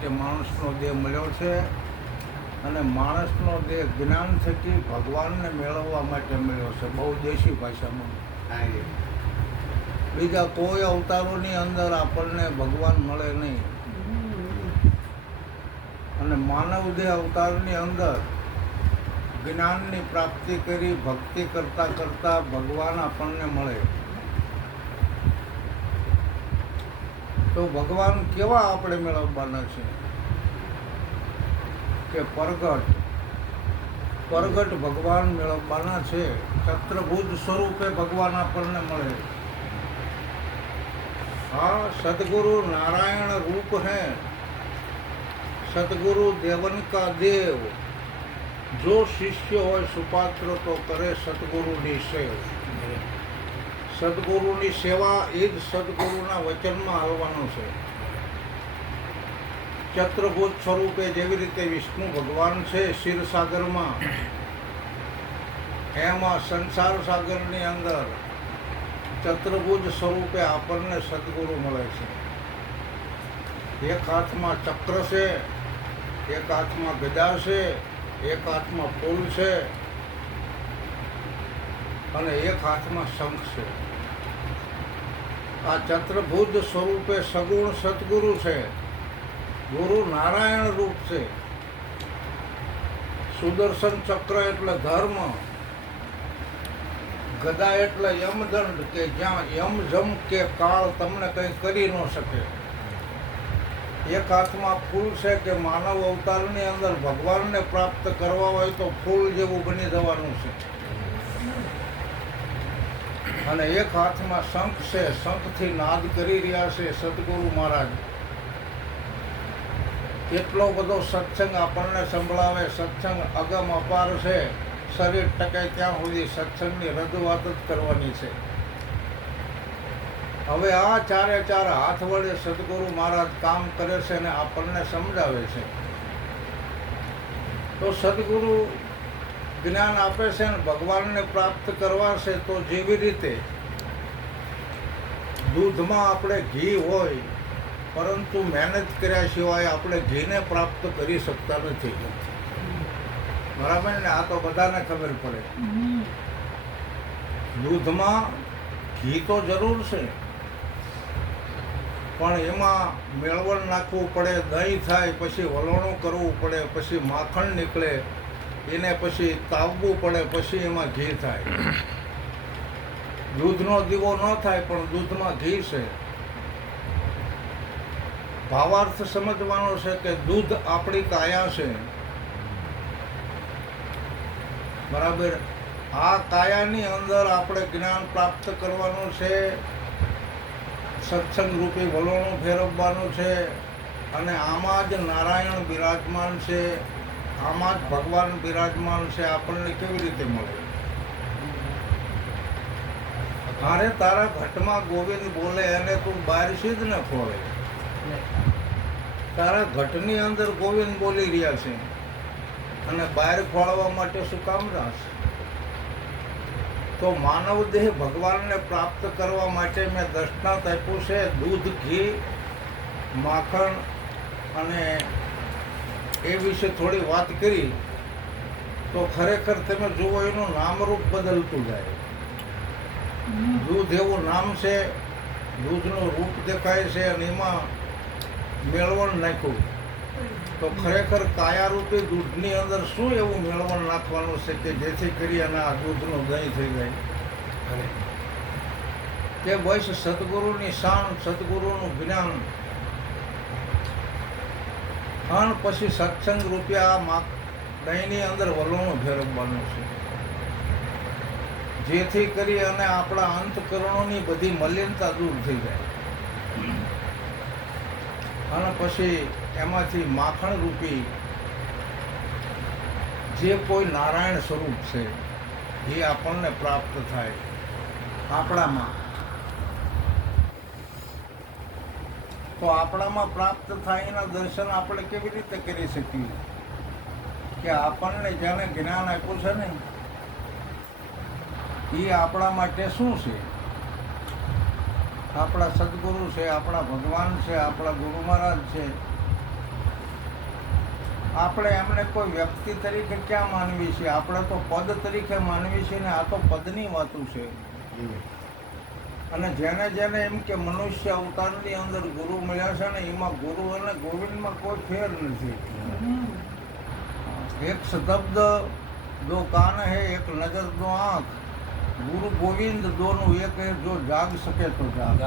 માટે માણસનો દેહ મળ્યો છે અને માણસનો દેહ જ્ઞાન થકી ભગવાનને મેળવવા માટે મળ્યો છે, બહુ દેશી ભાષામાં. બીજા કોઈ અવતારોની અંદર આપણને ભગવાન મળે નહીં. અને માનવ દેહ અવતારની અંદર જ્ઞાનની પ્રાપ્તિ કરી ભક્તિ કરતાં કરતાં ભગવાન આપણને મળે. તો ભગવાન કેવા આપણે મેળવવાના છે કે પ્રગટ ભગવાન મેળવવાના છે. ચત્રભુજ સ્વરૂપે ભગવાન આપણને મળે. हाँ, सतगुरु नारायण रूप है, सतगुरु देवन का देव, जो शिष्य હોય સુપાત્ર તો કરે સતગુરુની સેવા. સદગુરુની સેવા એ જ સદગુરુના વચનમાં આવવાનું છે. ચત્રભુજ સ્વરૂપે જેવી રીતે વિષ્ણુ ભગવાન છે ક્ષીરસાગરમાં, એમાં સંસાર સાગરની અંદર ચત્રભુજ સ્વરૂપે આપણને સદગુરુ મળે છે. એક હાથમાં ચક્ર છે, એક હાથમાં ગદા છે, એક હાથમાં ફૂલ છે અને એક હાથમાં શંખ છે. આ ચત્રભુજ સ્વરૂપે સગુણ સદગુરુ છે. ગુરુ નારાયણ રૂપ છે. સુદર્શન ચક્ર એટલે ધર્મ, ગદા એટલે યમદંડ કે જ્યાં યમ જમ કે કાળ તમને કંઈ કરી ન શકે. એક હાથમાં ફૂલ છે કે માનવ અવતારની અંદર ભગવાનને પ્રાપ્ત કરવા હોય તો ફૂલ જેવું બની જવાનું છે. અને એક હાથમાં શંખ છે, શંખથી નાદ કરી રહ્યા છે સદગુરુ મહારાજ. એટલો બધો સત્સંગ આપણને સંભળાવે. સત્સંગ અગમ અપાર છે. શરીર ટકે ત્યાં સુધી સત્સંગની રજૂઆત જ કરવાની છે. હવે આ ચારે ચાર હાથ વડે સદગુરુ મહારાજ કામ કરે છે અને આપણને સમજાવે છે. તો સદગુરુ જ્ઞાન આપે છે ને ભગવાનને પ્રાપ્ત કરવા છે. તો જેવી રીતે દૂધમાં આપણે ઘી હોય, પરંતુ મહેનત કર્યા સિવાય આપણે ઘીને પ્રાપ્ત કરી શકતા નથી. બરાબર ને? આ તો બધાને ખબર પડે. દૂધમાં ઘી તો જરૂર છે, પણ એમાં મેળવણ નાખવું પડે, દહીં થાય, પછી વલોણું કરવું પડે, પછી માખણ નીકળે, એને પછી તાવવું પડે, પછી એમાં ઘી થાય. દૂધનો દીવો ન થાય પણ દૂધમાં ઘી છે. ભાવાર્થ સમજવાનો છે કે દૂધ આપણી કાયા છે. બરાબર? આ કાયાની અંદર આપણે જ્ઞાન પ્રાપ્ત કરવાનું છે, સત્સંગ રૂપી વલોણું ફેરવવાનું છે અને આમાં જ નારાયણ બિરાજમાન છે, આમાં જ ભગવાન બિરાજમાન છે. આપણને કેવી રીતે મળે? અરે તારા ઘટમાં ગોવિંદ બોલે એને તું બહારથી જ ન ખોળે. તારા ઘટની અંદર ગોવિંદ બોલી રહ્યા છે અને બહાર ખોળવા માટે શું કામ રાસ? તો માનવ દેહ ભગવાનને પ્રાપ્ત કરવા માટે મેં દર્શનાથ આપ્યું છે. દૂધ, ઘી, માખણ અને એ વિશે થોડી વાત કરી તો ખરેખર તમે જુઓ એનું નામરૂપ બદલતું જાય. દૂધ એવું નામ છે, દૂધનું રૂપ દેખાય છે અને એમાં મેળવણ નાખ્યું તો ખરેખર કાયારૂપી દૂધની અંદર શું એવું મેળવણ નાખવાનું છે કે જેથી કરી અને આ દૂધનું દહીં થઈ જાય? કે બસ સદગુરુની શાન, સદગુરુનું જ્ઞાન અને પછી સત્સંગ રૂપિયા દહીંની અંદર વલોણું ફેરવવાનું છે, જેથી કરી અને આપણા અંતકરણોની બધી મલિનતા દૂર થઈ જાય. અને પછી એમાંથી માખણ રૂપી જે કોઈ નારાયણ સ્વરૂપ છે એ આપણને પ્રાપ્ત થાય આપણામાં. તો આપણામાં પ્રાપ્ત થાય એના દર્શન આપણે કેવી રીતે કરી શકીએ? કે આપણને જેને જ્ઞાન આપ્યું છે ને એ આપણા માટે શું છે? આપણા સદગુરુ છે, આપણા ભગવાન છે, આપણા ગુરુ મહારાજ છે. આપણે એમને કોઈ વ્યક્તિ તરીકે ક્યાં માનવી છે? આપણે તો પદ તરીકે માનવી છે ને આ તો પદની વાતું છે. અને જેને જેને એમ કે મનુષ્ય અવતારની અંદર ગુરુ મળ્યા છે ને એમાં ગુરુ અને ગોવિંદમાં કોઈ ફેર નથી. એક શબ્દ દો કાન હે, એક નજર દો આંખ, ગુરુ ગોવિંદ દોનું એક હે, જો જાગ શકે તો જાગ.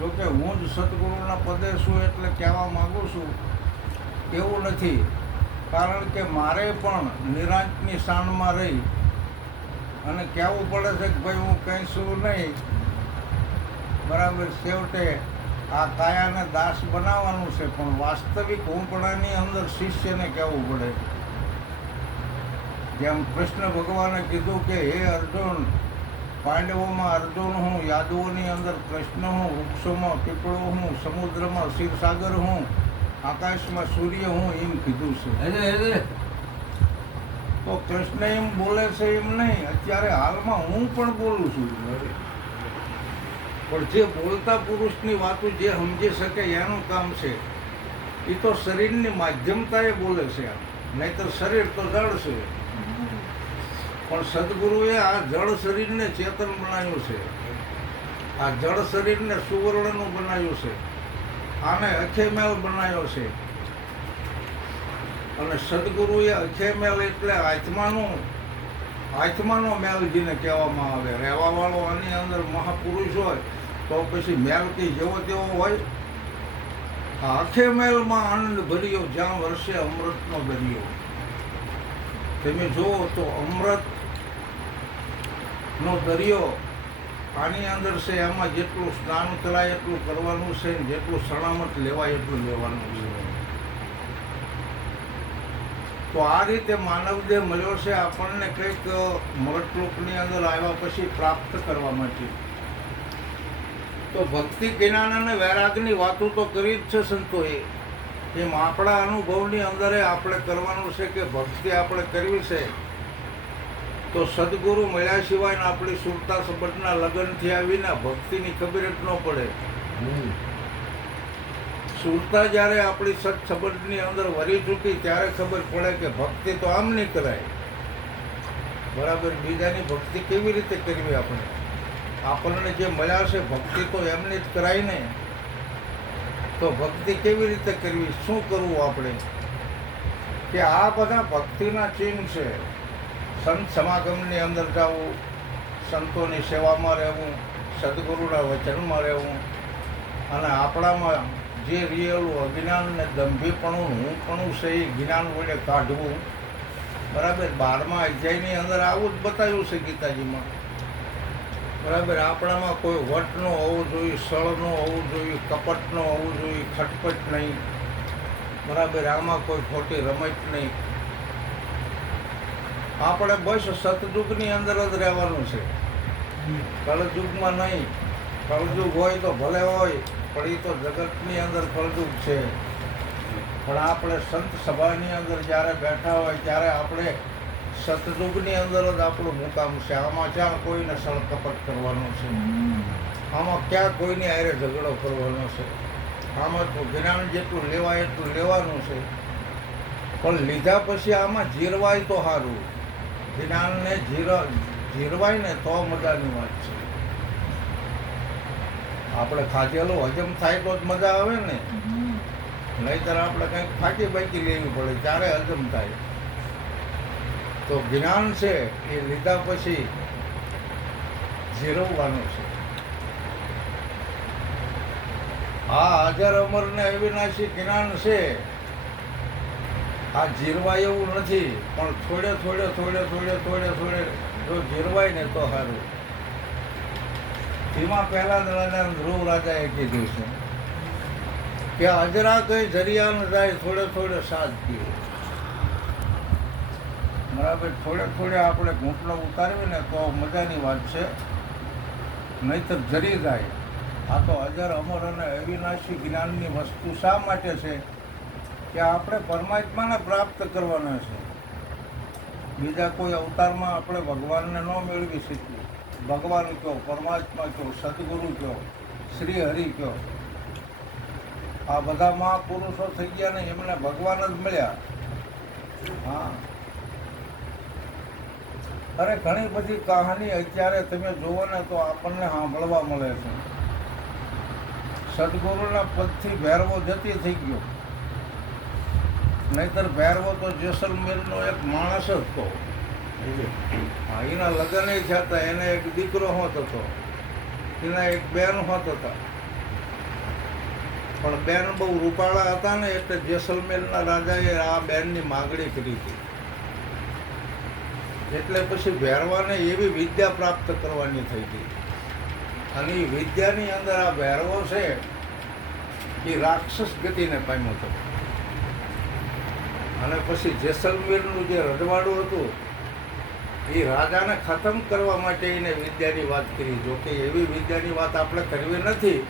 જો કે હું જ સદગુરુના પદે છું એટલે કહેવા માગું છું એવું નથી. કારણ કે મારે પણ નિરાંતની શાનમાં રહી અને કહેવું પડે છે કે ભાઈ હું કંઈ છું નહીં, બરાબર. છેવટે આ કાયાને દાસ બનાવવાનું છે, પણ વાસ્તવિક હુંપણાની અંદર શિષ્યને કહેવું પડે. જેમ કૃષ્ણ ભગવાને કીધું કે હે અર્જુન, પાંડવોમાં અર્જુન હું, યાદવોની અંદર કૃષ્ણ હું, વૃક્ષોમાં પીપળો હું, સમુદ્રમાં ક્ષીરસાગર હું, આકાશમાં સૂર્ય હું, એમ કીધું છે. તો કૃષ્ણ એમ બોલે છે એમ નહીં, અત્યારે હાલમાં હું પણ બોલું છું. પણ જે બોલતા પુરુષની વાતો જે સમજી શકે એનું કામ છે. એ તો શરીરની માધ્યમતાએ બોલે છે, નહીતર શરીર તો જળ છે. પણ સદગુરુએ આ જળ શરીરને ચેતન બનાવ્યું છે, આ જળ શરીરને સુવર્ણનું બનાવ્યું છે, આને અખેમેલ બનાવ્યો છે. અને સદગુરુએ અખેમેલ એટલે આત્માનો મેલ જેને કહેવામાં આવે. રહેવાવાળો આની અંદર મહાપુરુષ હોય તો પછી મેલ કંઈ જેવો તેવો હોય? આ અખેમેલમાં આનંદ ભર્યો, જ્યાં વર્ષે અમૃતનો દરિયો. તમે જુઓ તો અમૃતનો દરિયો આની અંદર છે, એમાં જેટલું સ્નાન કરાય એટલું કરવાનું છે, જેટલું સણામત લેવાય એટલું લેવાનું છે. તો આ રીતે માનવદેહ મળ્યો છે આપણને કંઈક મૃતલોકની અંદર આવ્યા પછી પ્રાપ્ત કરવા માટે. તો ભક્તિ, જ્ઞાન અને વૈરાગની વાતો તો કરી જ છે સંતોએ. એમ આપણા અનુભવની અંદર આપણે કરવાનું છે કે ભક્તિ આપણે કરવી છે તો સદગુરુ મળ્યા સિવાય આપણી સુરતા સંબંધના લગ્ન થયા વિના ભક્તિની ખબર જ ન પડે. સુરતા જ્યારે આપણી સત સંબંધની અંદર વરી ચૂકી ત્યારે ખબર પડે કે ભક્તિ તો આમ નહીં કરાય. બરાબર. બીજાની ભક્તિ કેવી રીતે કરવી? આપણને જે મળ્યા છે ભક્તિ તો એમની જ કરાય ને. તો ભક્તિ કેવી રીતે કરવી, શું કરવું આપણે? કે આ બધા ભક્તિના ચિહ્ન છે. સંત સમાગમની અંદર જવું, સંતોની સેવામાં રહેવું, સદગુરુના વચનમાં રહેવું, અને આપણામાં જે રિયેલું અજ્ઞાન ને દંભીપણું હુંપણું છે એ જ્ઞાન વડે કાઢવું. બરાબર. 12મા અધ્યાયની અંદર આવું જ બતાવ્યું છે ગીતાજીમાં. બરાબર. આપણામાં કોઈ વટ ન હોવું જોઈએ, સળ ન હોવું જોઈએ, કપટ ન હોવું જોઈએ, ખટપટ નહીં. બરાબર. આમાં કોઈ ખોટી રમત નહીં. આપણે બસ સતયુગની અંદર જ રહેવાનું છે, કળયુગમાં નહીં. કળયુગ હોય તો ભલે હોય, પણ એ તો જગતની અંદર કળયુગ છે. પણ આપણે સંત સભાની અંદર જ્યારે બેઠા હોય ત્યારે આપણે સતયુગની અંદર જ આપણું મુકામ છે. આમાં ક્યાં કોઈને સળ કપટ કરવાનો છે? આમાં ક્યાં કોઈની હારે ઝઘડો કરવાનો છે? આમાં તો જ્ઞાન જેટલું લેવાય એટલું લેવાનું છે. પણ લીધા પછી આમાં જીરવાય તો સારું. જ્ઞાનને જીરવાય ને તો મજાની વાત છે. આપણે ખાધેલું હજમ થાય તો જ મજા આવે ને. નહીંતર આપણે કંઈક ફાટી બાકી લેવી પડે ત્યારે હજમ થાય. તો જ્ઞાન છે એ લીધા પછી જીરવવાનું છે. આ હાજર અમર ને અવિનાશી જ્ઞાન છે, આ જીરવાય એવું નથી. પણ થોડે જો જીરવાય ને તો સારું. તેમાં પહેલા રાજા ધ્રુવ રાજાએ કીધું છે કે અજરા કઈ જરિયા ન જાય, થોડે સાથ પીવો. બરાબર. થોડે આપણે ઘૂંટણો ઉતારવી ને તો મજાની વાત છે, નહીંતર જરી જાય. આ તો અજર અમર અને અવિનાશી જ્ઞાનની વસ્તુ શા માટે છે કે આપણે પરમાત્માને પ્રાપ્ત કરવાના છે. બીજા કોઈ અવતારમાં આપણે ભગવાનને ન મેળવી શકીએ. ભગવાન કહો, પરમાત્મા કહો, સદગુરુ કહો, શ્રી હરિ કહો, આ બધા મહાપુરુષો થઈ ગયા ને એમને ભગવાન જ મળ્યા. હા, અરે ઘણી બધી કહાની અત્યારે તમે જુઓ ને તો આપણને સાંભળવા મળે છે. સદગુરુના પદથી ભૈરવો જતી થઈ ગયો, નહીતર ભૈરવો તો જેસલમેરનો એક માણસ જ હતો. હા, એના લગ્ન થયા હતા, એને એક દીકરો હોત હતો, એના એક બેન હોત હતા, પણ બેન બહુ રૂપાળા હતા ને એટલે જેસલમેરના રાજાએ આ બેનની માગણી કરી હતી. એટલે પછી ભૈરવાને એવી વિદ્યા પ્રાપ્ત કરવાની થઈ હતી, અને એ વિદ્યાની અંદર આ ભૈરવો છે એ રાક્ષસ ગતિને પામ્યો હતો. અને પછી જેસલમેરનું જે રજવાડું હતું એ રાજાને ખતમ કરવા માટે એને વિદ્યાની વાત કરી. જોકે એવી વિદ્યાની વાત આપણે કરવી નથી,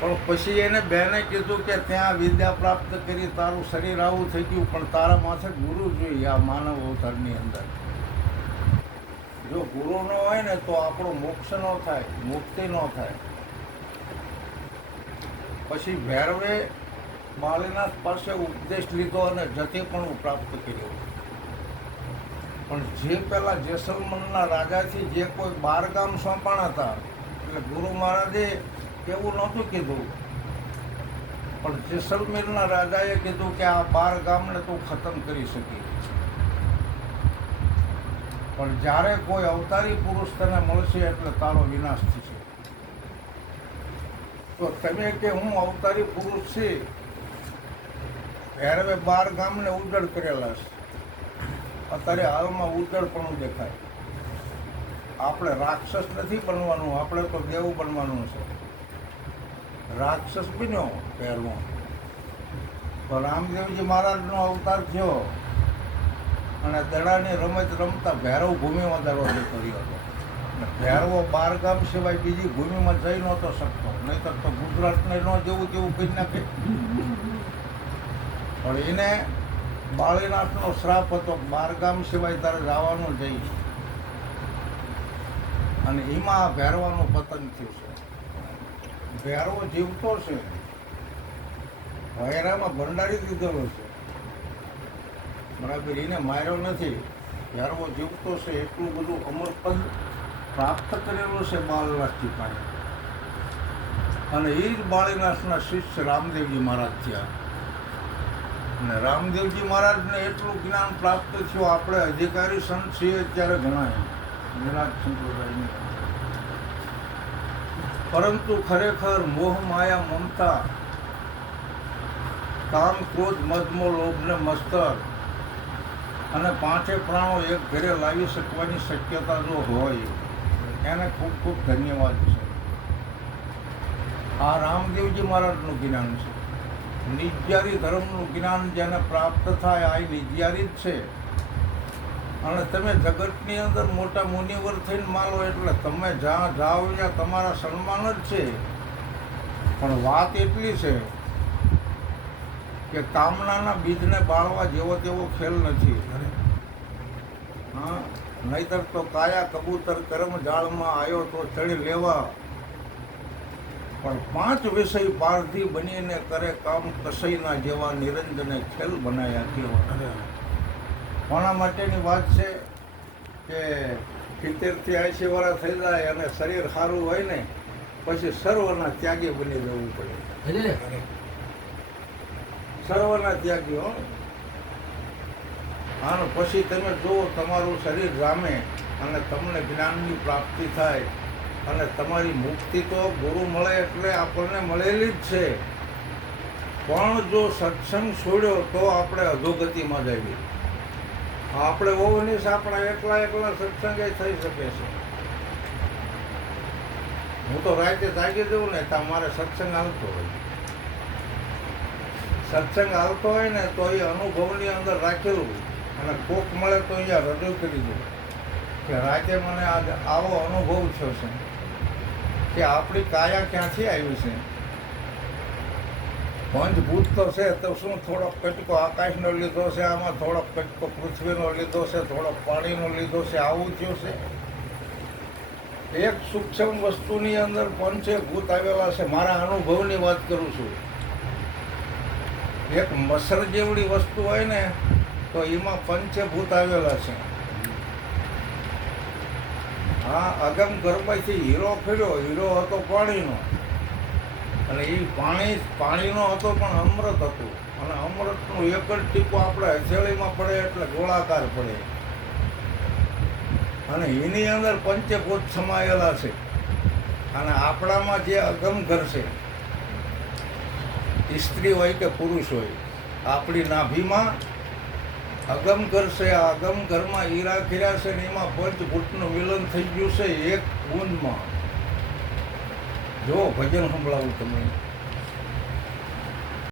પણ પછી એને બેને કીધું કે ત્યાં વિદ્યા પ્રાપ્ત કરી, તારું શરીર આવું થઈ ગયું, પણ તારા માથે ગુરુ જોઈએ આ માનવ અવતારની અંદર. જો ગુરુ ન હોય ને તો આપણો મોક્ષ ન થાય, મુક્તિ ન થાય. પછી ભૈરવે બાળીનાથ પાસે ઉપદેશ લીધો અને જતીપણું પ્રાપ્ત કર્યું. પણ જે પેલા જેસલમેરના રાજાથી જે કોઈ 12 ગામ સોંપાણા હતા, એટલે ગુરુ મહારાજે એવું નહોતું કીધું, પણ જેસલમેરના રાજાએ કીધું કે આ 12 ગામને તું ખતમ કરી શકી. પણ જ્યારે કોઈ અવતારી પુરુષ તને મળશે એટલે તારો વિનાશ થશે. તો તમે કે હું અવતારી પુરુષ છે, ભૈરવે 12 ગામને ઉજ્જડ કરેલા છે. અત્યારે હાલમાં ઉજ્જડપણું દેખાય. આપણે રાક્ષસ નથી બનવાનું, આપણે તો દેવ બનવાનું છે. રાક્ષસ બન્યો ભૈરવો, તો રામદેવજી મહારાજનો અવતાર થયો અને દડાની રમત રમતા ભૈરવ ભૂમિમાં દરવાજો કર્યો હતો. ભૈરવો 12 ગામ સિવાય બીજી ભૂમિમાં જઈ નહોતો શકતો, નહીંતર તો ગુજરાતને ન જેવું તેવું કરી નાખે. પણ એને બાળીનાથનો શ્રાપ હતો, 12 ગામ સિવાય તારે જવાનું જઈશ, અને એમાં ભૈરવાનું પતન થયું છે. ભૈરવો જીવતો છે, ભૈરામાં ભંડારી દીધેલો છે, બરાબર, એને માર્યો નથી. ભૈરવો જીવતો છે, એટલું બધું અમરપદ પ્રાપ્ત કરેલું છે બાળનાથજી પાસે. અને એ જ બાળીનાથના શિષ્ય રામદેવજી મહારાજ થયા. અને રામદેવજી મહારાજને એટલું જ્ઞાન પ્રાપ્ત થયું, આપણે અધિકારી સંત છીએ ત્યારે ગણાય વિરાટ સંપ્રદાયની. પરંતુ ખરેખર મોહ માયા મમતા કામ ક્રોધ મદમો લોભને મસ્તર અને 5 પ્રાણો એક ઘરે લાવી શકવાની શક્યતા જો હોય એને ખૂબ ખૂબ ધન્યવાદ છે. આ રામદેવજી મહારાજનું જ્ઞાન છે. નિજ્જારી ધર્મનું જ્ઞાન જેને પ્રાપ્ત થાય આ નિજ્જારી જ છે. અને તમે જગતની અંદર મોટા મુનિવર થઈને માલો એટલે તમે જ્યાં જાઓ ત્યાં તમારા સન્માન જ છે. પણ વાત એટલી છે કે કામનાના બીજને બાળવા જેવો તેવો ખેલ નથી. હા, નહીતર તો કાયા કબૂતર કર્મ જાળમાં આવ્યો તો ચડી લેવા. પણ 5 વિષય પારધી બનીને કરે કામ કસઈના જેવા નિરંજને ખેલ બનાયા કેવા. કોના માટેની વાત છે કે 70 થી 80 વર્ષ થઈ જાય અને શરીર સારું હોય ને પછી સર્વના ત્યાગી બની જવું પડે. સર્વના ત્યાગી હો. અને પછી તમે જુઓ તમારું શરીર જામે અને તમને જ્ઞાનની પ્રાપ્તિ થાય અને તમારી મુક્તિ તો ગુરુ મળે એટલે આપણને મળેલી જ છે. પણ જો સત્સંગ છોડ્યો તો આપણે અધોગતિમાં જઈએ. આપણે ઓવનીસ આપણા એકલા સત્સંગે થઈ શકે છે. હું તો રાતે જાગી દઉં ને તમારે સત્સંગ હાલતો હોય. સત્સંગ હાલતો હોય ને તો એ અનુભવની અંદર રાખેલું અને કોક મળે તો અહીંયા રજૂ કરી દઉં કે રાતે મને આવો અનુભવ થયો છે કે આપણી કાયા ક્યાંથી આવી છે. પંચભૂત તો છે તો શું થોડોક કટકો આકાશનો લીધો છે, આમાં થોડોક કટકો પૃથ્વીનો લીધો છે, થોડોક પાણીનો લીધો છે, આવું થયું છે. એક સૂક્ષ્મ વસ્તુની અંદર પંચભૂત આવેલા છે. મારા અનુભવની વાત કરું છું. એક મસર જેવડી વસ્તુ હોય ને તો એમાં પંચભૂત આવેલા છે. હા, અગમ ગર્ભમાંથી હીરો ફેર્યો. હીરો હતો પાણીનો, અને એ પાણીનો હતો પણ અમૃત હતું. અને અમૃતનું એક જ ટીપું આપણે હથેળીમાં પડે એટલે ગોળાકાર પડે. અને એની અંદર પંચભૂત સમાયેલા છે. અને આપણામાં જે અગમઘર છે, સ્ત્રી હોય કે પુરુષ હોય, આપણી નાભીમાં અગમઘર છે. આ અગમઘરમાં હીરા ખીરા છે ને એમાં પંચભૂતનું મિલન થઈ ગયું છે એક બૂંદમાં. જો ભજન સંભળાવું તમને.